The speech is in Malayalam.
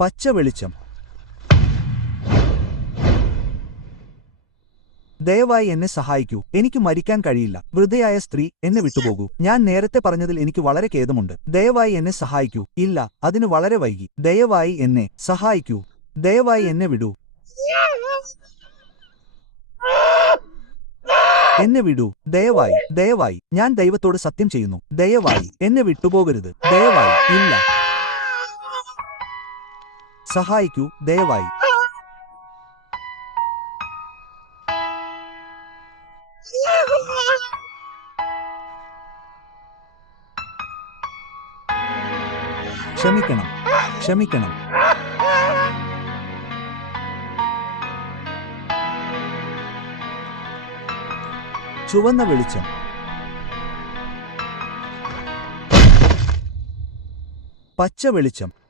പച്ച വെളിച്ചം. ദയവായി എന്നെ സഹായിക്കൂ. എനിക്ക് മരിക്കാൻ കഴിയില്ല. വൃദ്ധയായ സ്ത്രീ, എന്നെ വിട്ടുപോകൂ. ഞാൻ നേരത്തെ പറഞ്ഞതിൽ എനിക്ക് വളരെ ഖേദമുണ്ട്. ദയവായി എന്നെ സഹായിക്കൂ. ഇല്ല, അതിന് വളരെ വൈകി. ദയവായി എന്നെ സഹായിക്കൂ. ദയവായി എന്നെ വിടൂ. എന്നെ വിടൂ. ദയവായി, ദയവായി. ഞാൻ ദൈവത്തോട് സത്യം ചെയ്യുന്നു. ദയവായി എന്നെ വിട്ടുപോകരുത്. ദയവായി. ഇല്ല. സഹായിക്കൂ, ദയവായി. ക്ഷമിക്കണം, ക്ഷമിക്കണം. ചുവന്ന വെളിച്ചം. പച്ച വെളിച്ചം.